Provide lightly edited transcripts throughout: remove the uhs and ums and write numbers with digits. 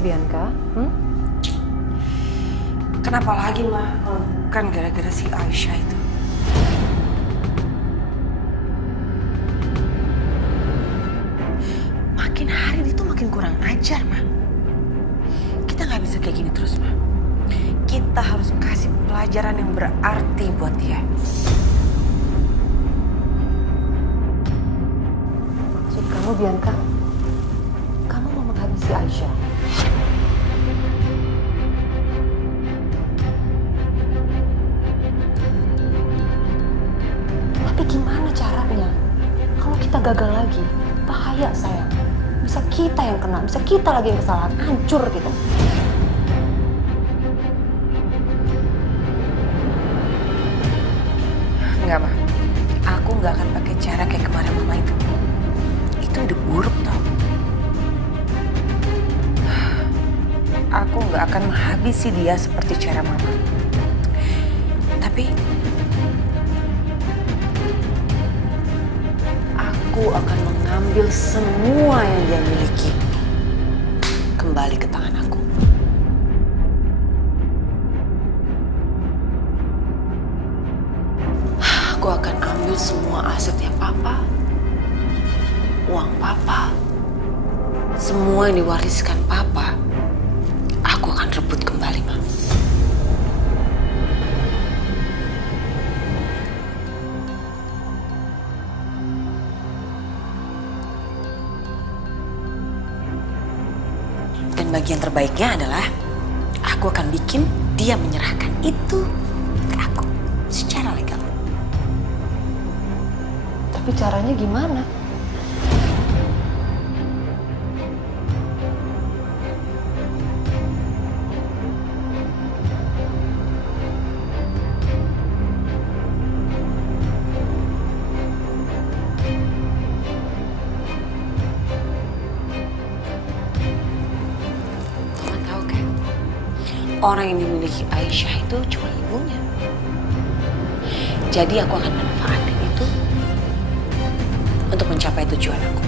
sih Bianca? Kenapa lagi, Ma? Kan gara-gara si Aisyah itu. Makin hari dia tuh makin kurang ajar, Ma. Kita nggak bisa kayak gini terus, Ma. Kita harus kasih pelajaran yang berarti buat dia. Maksud kamu Bianca? Kamu mau menghabisi Aisyah? Tapi gimana caranya? Kalau kita gagal lagi, bahaya sayang. Bisa kita yang kena, bisa kita lagi yang kesalahan, hancur gitu. Enggak, Ma. Aku nggak akan pakai cara kayak kemarin Mama itu. Itu udah buruk, tau. Aku nggak akan menghabisi dia seperti cara Mama. Tapi aku akan mengambil semua yang dia miliki kembali ke tangan aku. Aku akan ambil semua asetnya Papa, uang Papa, semua yang diwariskan Papa. Aku akan rebut kembali, Ma. Dan bagian terbaiknya adalah aku akan bikin dia menyerahkan itu ke aku secara legal. Tapi caranya gimana? Mama tahu kan, orang yang dimiliki Aisyah itu cuma ibunya. Jadi aku akan manfaatin itu untuk mencapai tujuan aku.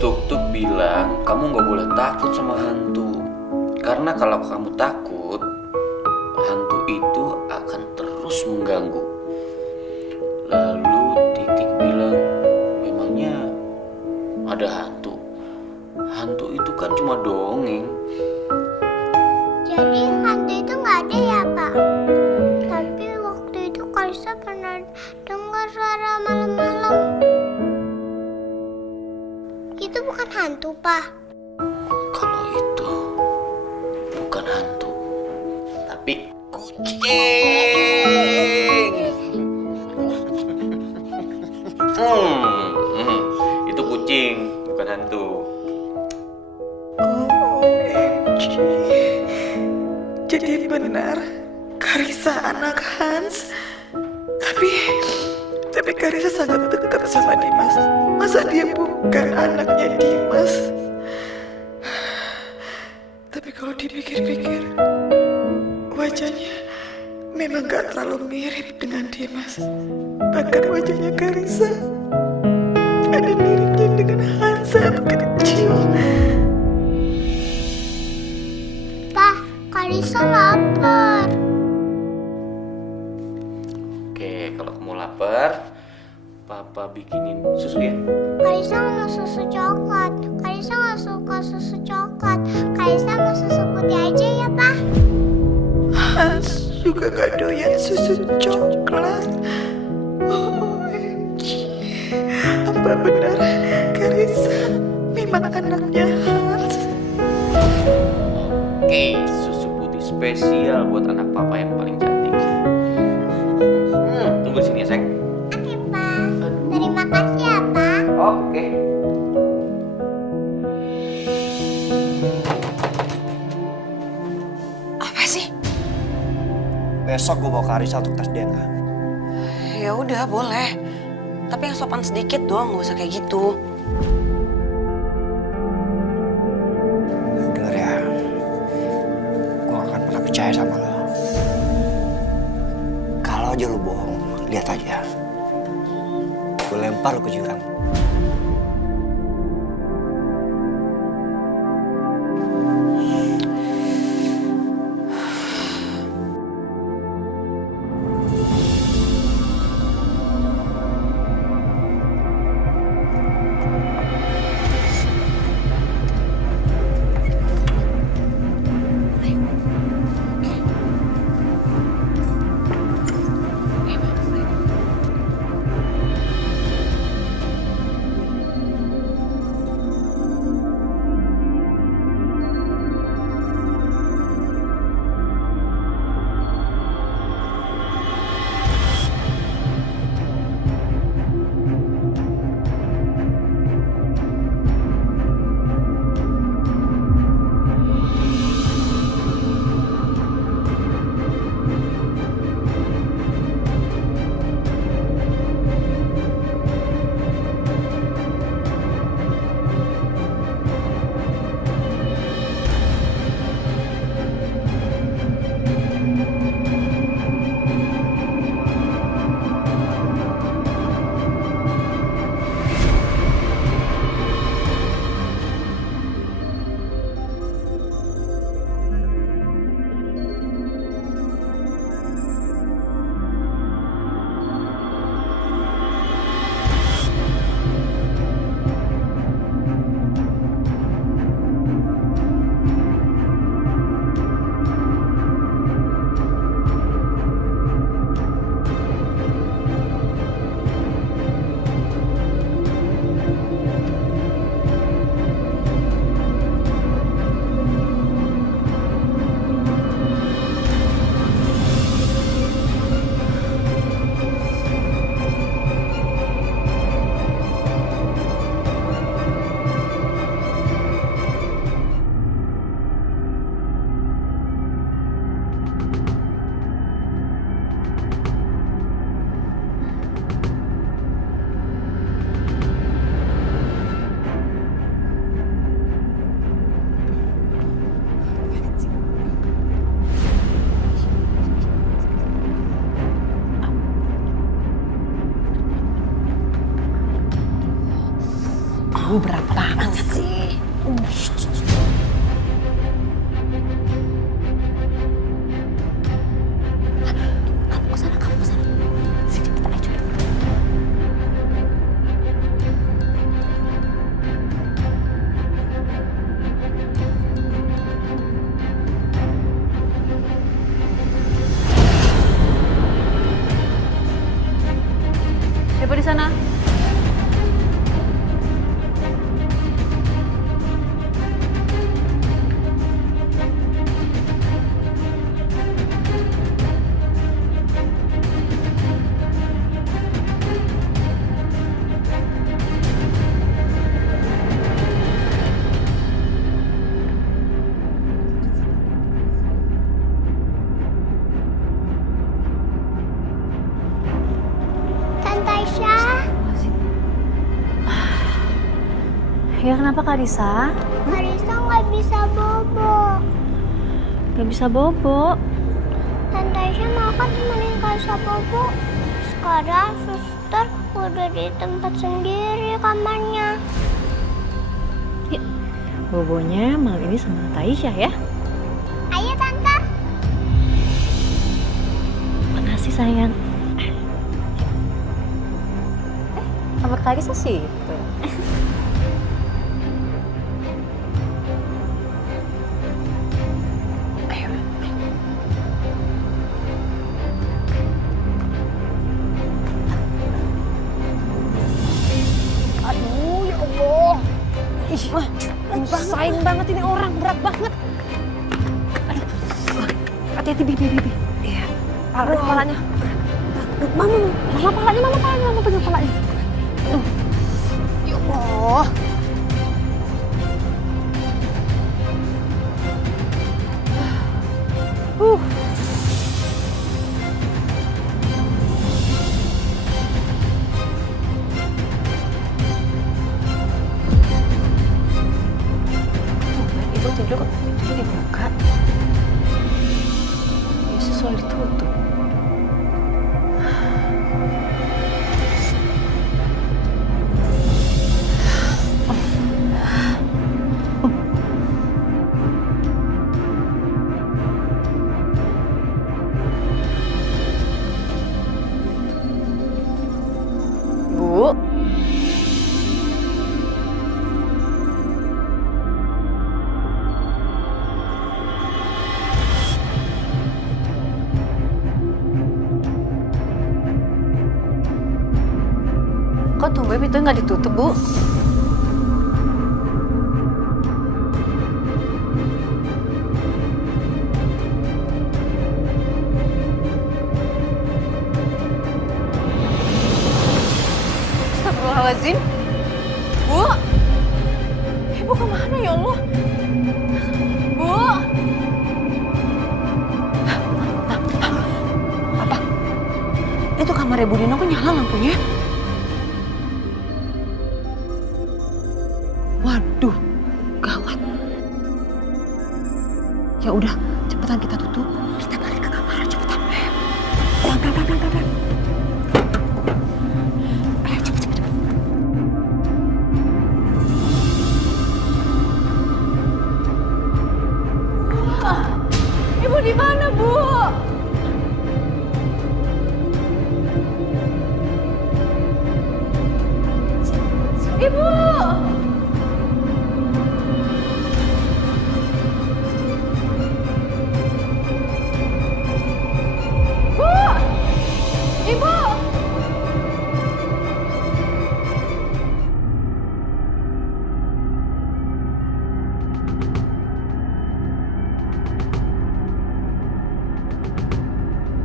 Tuk-tuk bilang kamu nggak boleh takut sama hantu. Karena kalau kamu takut, hantu itu akan terus mengganggu. Lalu Titik bilang, memangnya ada hantu? Hantu itu kan cuma dongeng. Jadi hantu itu nggak ada ya, Pak? Tapi waktu itu Kalisa pernah dengar suara malam-malam. Itu bukan hantu, Pak. Kalau itu bukan hantu, tapi kucing. Itu kucing, bukan hantu. OMG. Jadi benar Karissa anak Hans. Tapi Karissa sangat dekat sama Dimas. Masa dia bukan anaknya Dimas? Tapi kalau dipikir-pikir, wajahnya memang gak terlalu mirip dengan Dimas. Bahkan wajahnya Karissa ada miripnya dengan Hans saat kecil. Pak, Kalisa lapar. Oke, kalau kamu lapar, Papa bikinin susu ya. Kalisa nggak mau susu coklat. Kalisa nggak suka susu coklat. Kalisa mau susu putih aja ya, Pak. Hans juga gak doyan susu coklat. OMG. Apa benar Karissa memang anaknya Hans? Oke, susu putih spesial buat anak Papa yang paling cantik. Tunggu di sini ya, sayang. Oke, Pak. Terima kasih ya, Pak. Oke. Apa sih? Besok gue bawa Karissa untuk tes DNA. Ya udah, boleh. Tapi yang sopan sedikit doang, gak usah kayak gitu. Dengar ya, gue gak akan pernah percaya sama lo. Kalau aja lo bohong, lihat aja. Gue lempar lo ke jurang. Berapa banget sih? Kamu kesana, kamu kesana. Sini kita aja. Siapa di sana? Tante Aisyah, Ya kenapa Kak Risa? Marisa nggak bisa bobo. Gak bisa bobo. Tante Aisyah mau kan temenin Kalisa bobo. Sekarang suster udah di tempat sendiri kamarnya. Bobonya malam ini sama Tante Aisyah ya? Ayo tante. Makasih sayang. Kamar Kak Risa sih. Aduh, ya Allah. Ih, sayang banget ini orang, berat banget. Aduh, hati-hati, Bibi. Iya. Palanya. Mama palanya, mama pegang palanya. Aduh, ya Allah. tidur kok pintunya dibuka. Biasa selalu ditutup. Bu. Kok tumben pintunya nggak ditutup, Bu? Astagfirullahaladzim. Bu! Ibu kemana ya Allah? Bu! Apa? Itu kamarnya Bu Dina kok nyala lampunya? Waduh, gawat. Ya udah, cepetan kita tutup. Kita balik ke kamar, cepetan. Pelan. Ayo, cepet. Ibu di mana, Bu? Ibu! Ibu!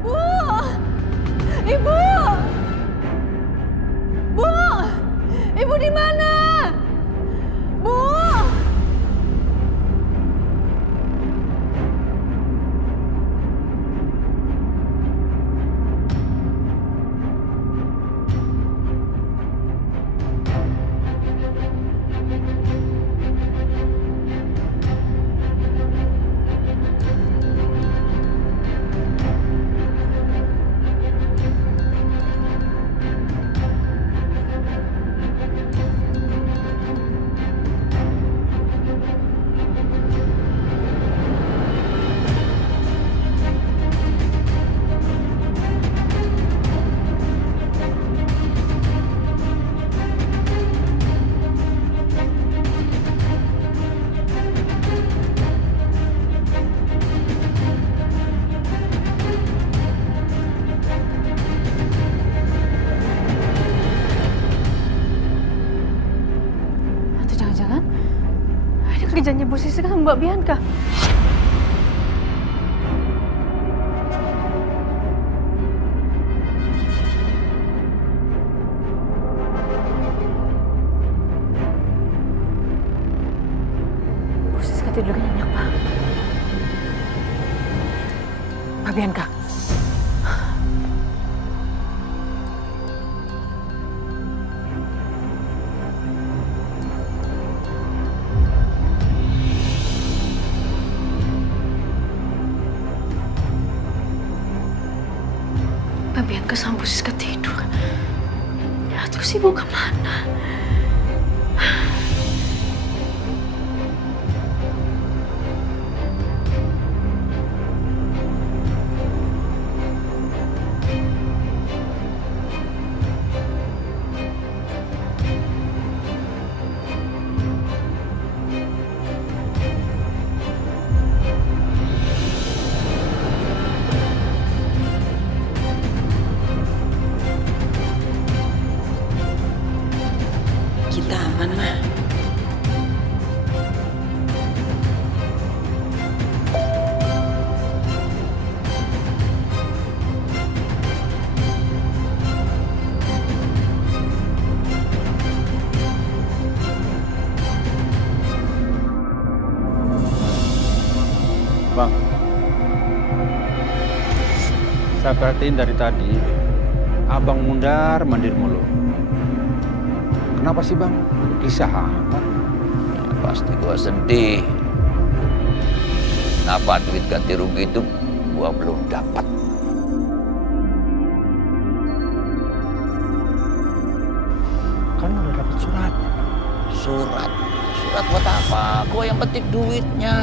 Bu! Ibu! Bu! Ibu di mana? Bu! Atau jangan-jangan ada kerjanya Bu Sisi kan Mbak Bianca. Bu Sisi tidurnya nyenyak banget. Mbak Bianca. Mbak Bianca sama Bu Siska tidur. Ya, terus Ibu kemana? Kita aman, Ma. Bang, saya perhatiin dari tadi, abang mundar mandir mulu. Kenapa sih bang? Gelisah amat. Pasti gua sedih. Kenapa duit ganti rugi itu gua belum dapat? Kan udah dapat suratnya. Surat buat apa? Gua yang petik duitnya.